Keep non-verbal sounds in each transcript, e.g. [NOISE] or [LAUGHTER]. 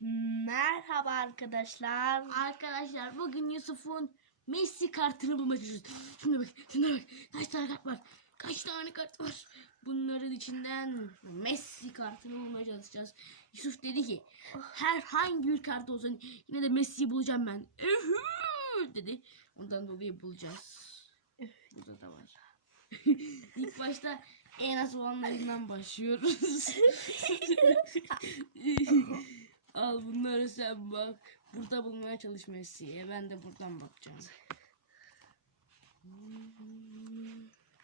Merhaba arkadaşlar. Arkadaşlar bugün Yusuf'un Messi kartını bulmaya çalışıyoruz. Şuna bak, şuna bak. Kaç tane kart var? Kaç tane kart var? Bunların içinden Messi kartını bulmaya çalışacağız. Yusuf dedi ki herhangi bir kart olsun yine de Messi'yi bulacağım ben. Ühü! dedi. Ondan dolayı bulacağız. Burada da var. [LAUGHS] İlk başta en az olanlarından başlıyoruz. [LAUGHS] [LAUGHS] Al bunları sen bak. Burada bulmaya çalış Messi'ye. Ben de buradan bakacağım.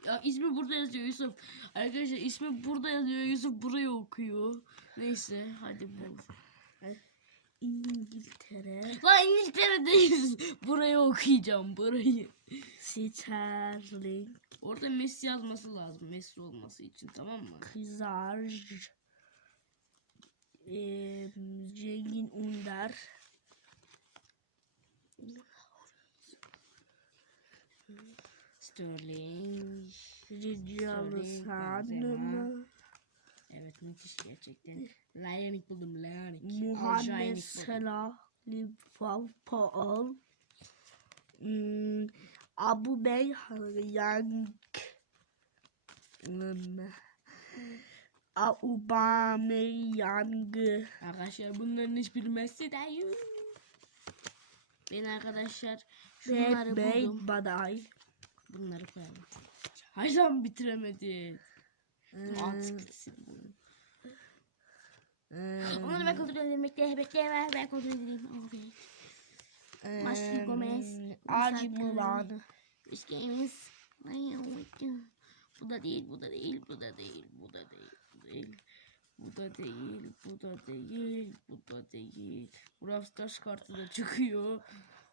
Ya ismi burada yazıyor Yusuf. Arkadaşlar ismi burada yazıyor. Yusuf burayı okuyor. Neyse hadi bul. İngiltere, Lan İngiltere'deyiz. Burayı okuyacağım burayı. Sterling, Orada Messi yazması lazım. Messi olması için tamam mı? Kızar, eee, Zengin Under, Sterling. Ricalı Sanım, Evet müthiş gerçekten. Lionik buldum Lionik. Muhammed. Salah, Liverpool, hmm, Abu Bey Young, hmm, Aubameyang, Arkadaşlar bunların hiçbiri Messi değil. Ben arkadaşlar şunları Bey buldum. Baday, Bunları koyalım. Hayır lan bitiremedi. Hmm. Artık gitsin bunu. hmm, Onları ben kontrol edeyim. Bekle bekle ben kontrol edeyim. Okay. Masih Gomez, Arji Musa Mulan, is... Bu da değil, bu da değil, bu da değil, bu da değil, değil. Bu da değil, bu da değil, bu da değil. Brawl Stars kartı da çıkıyor.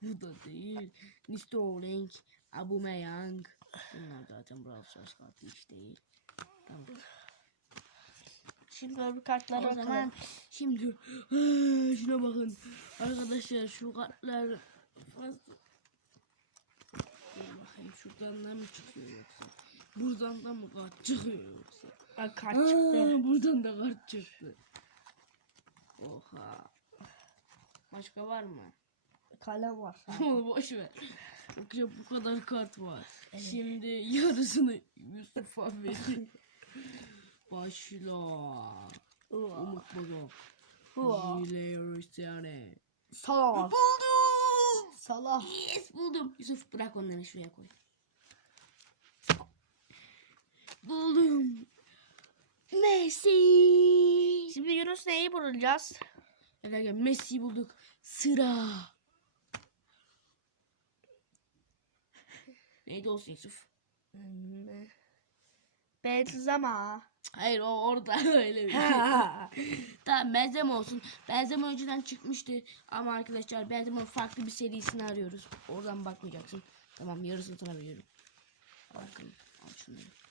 Bu da değil. Nistolenk, Aubameyang. Bunlar zaten Brawl Stars kartı hiç değil. Tamam. Şimdi öbür kartlara O zaman şimdi şuna bakın. Arkadaşlar şu kartlar fazla. Dur bakayım şuradan da mı çıkıyor yoksa? Buradan da mı kart çıkıyor yoksa? Aa, kart Aa, çıktı. buradan da kart çıktı. Oha. Başka var mı? Kalem var. [LAUGHS] Onu boş ver. Okuyacak bu kadar kart var. Şimdi yarısını Yusuf'a [LAUGHS] verin. Başla. Umut Bozok. Biliyoruz yani. Salah. Buldum. Salah. Yes buldum. Yusuf bırak onları şuraya koy. Buldum. Messi. Şimdi Yunus neyi bulacağız? Arkadaşlar Messi bulduk. Sıra. Neydi olsun Yusuf? Hmm. Benzema. Hayır o orada [LAUGHS] öyle bir şey. Tamam Benzema olsun. Benzema önceden çıkmıştı. Ama arkadaşlar Benzema'nın farklı bir serisini arıyoruz. Oradan bakmayacaksın. Tamam yarısını sana veriyorum. Bakın al şunları.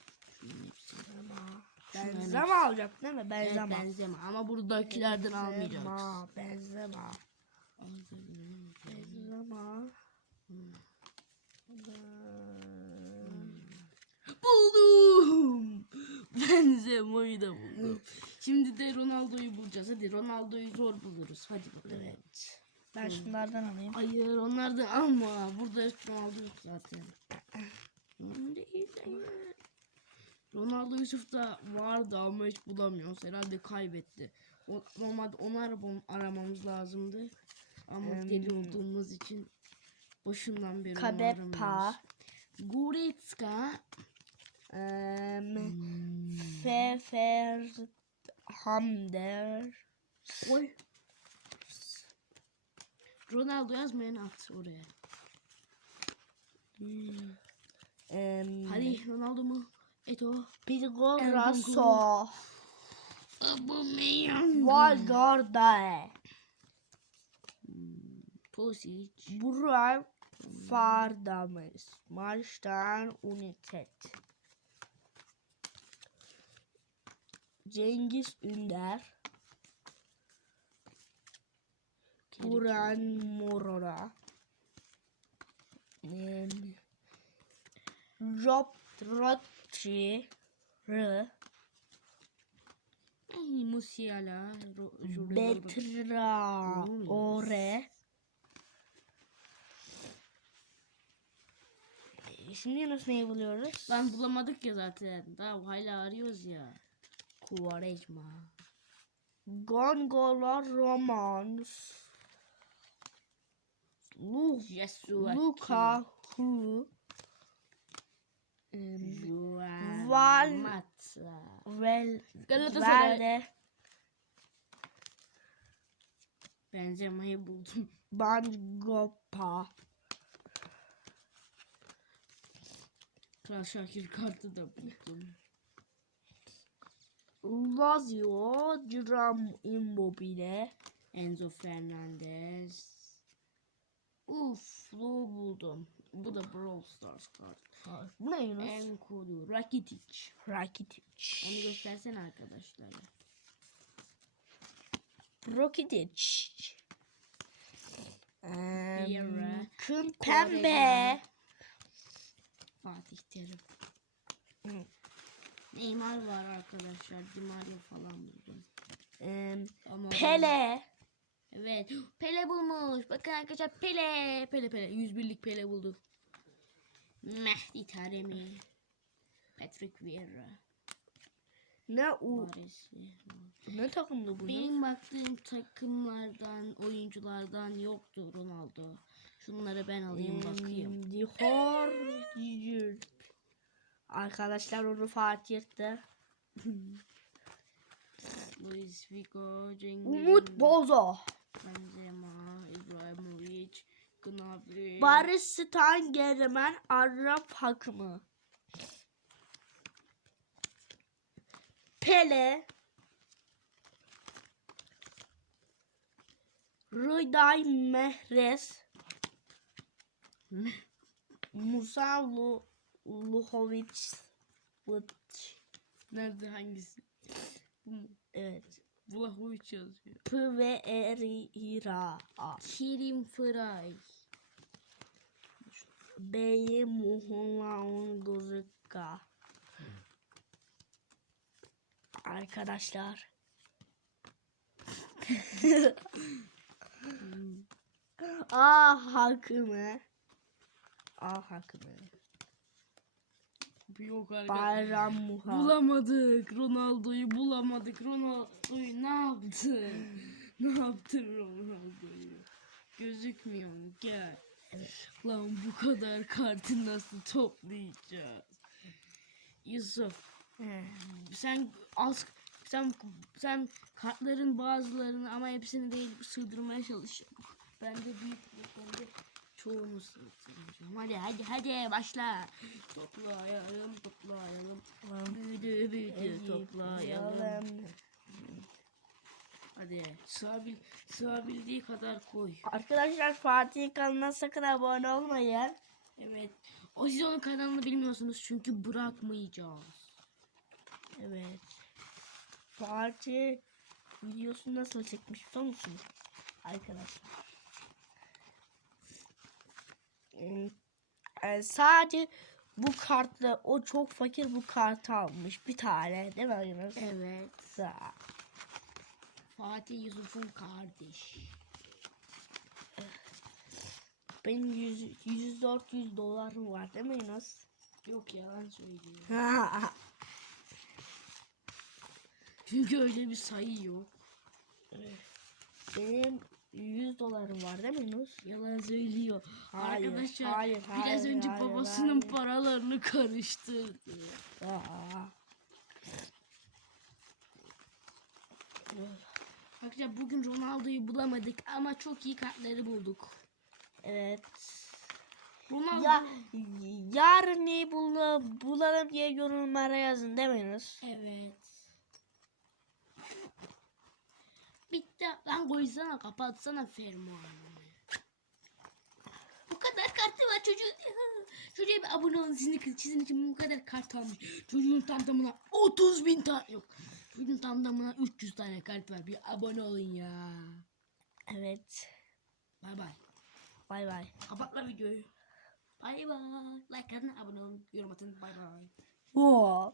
Benzema alacak değil mi? Evet, Benzema. Benzema. Ama buradakilerden. Benzema. Benzema. Benzema. Buldum. Benzema'yı da buldum. Şimdi de Ronaldo'yu bulacağız. Hadi Ronaldo'yu zor buluruz. Hadi bakalım. Evet. Ben şunlardan alayım. Hayır onlardan alma. Burada Ronaldo yok zaten. Ronaldo Yusuf da vardı ama hiç bulamıyoruz. Herhalde kaybetti. O, normalde onu arabam, aramamız lazımdı. Ama deli olduğumuz için boşundan beri aramıyoruz. Goretzka. Um, Fefer Hamder. Oy. Ronaldo yazmayan at oraya. Um, Hadi Ronaldo mu? Eto. Pirgo Erdoğan. Raso. Aubameyang. Valgarde. Pulisic. Burak Fardames. Maçtan Unitet. Cengiz Ünder. Buran Morora. Rob Rotri. R. Musiala. Betra. Ore. Şimdi nasıl neyi buluyoruz? Lan bulamadık ya zaten. Daha hala arıyoruz ya. Quaresma. Gongola Romans. Lu Jesu. Lukaku. Em, Val-. Vel Galatasaray. Verde Benzema'yı buldum. Bangopa. Kral Şakir kartı da buldum. Lazio Dram Immobile. Enzo Fernandez. Uf, buldum. Bu da Brawl Stars kart. Bu ne Yunus? Enkudu, Rakitic. Rakitic. Onu göstersene arkadaşlara. Rakitic. Um, Kın pembe. Fatih Terim. Hı. Neymar var arkadaşlar. Di Maria falan buldum. Em, Ama Pele. Evet. Pele bulmuş. Bakın arkadaşlar Pele. Pele Pele. 101'lik Pele buldu. Mehdi Taremi. Patrick Vieira. Ne Vieira. Ne takımdı bu? Benim baktığım takımlardan, oyunculardan yoktu Ronaldo. Şunları ben alayım bakayım. Dihor Gijir. Arkadaşlar onu Fatih yırttı. Luis Figo, Cengiz, Umut Bozo. Benzema, İbrahimovic, Gnabry. Barış Stangerman Arap hakımı. Pele. Rıday Mehres. Musa Lu Luhovic. Nerede hangisi? Evet. Vlahovic yazıyor. P ve Erira. Kerim Fıray. B'yi Muhullan Gurka. Arkadaşlar. A hakımı. A hakımı. Yok arkadaşlar. Bayram Muha. Bulamadık. Ronaldo'yu bulamadık. Ronaldo'yu ne yaptın? [LAUGHS] ne yaptın Ronaldo'yu? Gözükmüyor mu? Gel. Lan bu kadar kartı nasıl toplayacağız? Yusuf sen az sen sen kartların bazılarını ama hepsini değil sığdırmaya çalışıyorum. Ben de büyük ben de çoğunu sığdıracağım. Hadi hadi hadi başla. Toplayalım toplayalım. Büyüdü büyüdü toplayalım. Yalım. Hadi sığabil, sığabildiği kadar koy. Arkadaşlar Fatih kanalına sakın abone olmayın. Evet. O siz onun kanalını bilmiyorsunuz çünkü bırakmayacağız. Evet. Fatih videosunu nasıl çekmiş biliyor musunuz? Arkadaşlar. Hmm, e, sadece bu kartla o çok fakir bu kartı almış bir tane değil mi Yunus? Evet. Sa- Fatih Yusuf'un kardeş. Benim 100, 100-400 dolarım var değil mi Yunus? Yok yalan söylüyor. Çünkü öyle bir sayı yok. Benim 100 dolarım var değil mi Yunus? Yalan söylüyor. Hayır, Arkadaşlar hayır, biraz hayır, önce hayır, babasının hayır. paralarını karıştırdı. Aa. Arkadaşlar bugün Ronaldo'yu bulamadık ama çok iyi kartları bulduk. Evet. Ronaldo Ya yarın neyi bulalım, bulalım diye yorumlara yazın değil mi Yunus? Evet. Bitti. Lan koysana kapatsana fermuarını. Bu kadar kartı var çocuğun. [LAUGHS] Çocuğa bir abone olun. Sizin, sizin için bu kadar kart almış. Çocuğun tam tamına 30 bin tane yok. Çocuğun tam tamına 300 tane kart var. Bir abone olun ya. Evet. Bay bay. Bay bay. Kapatma videoyu. Bay bay. Like atın abone olun. Yorum atın. Bay bay. Oo.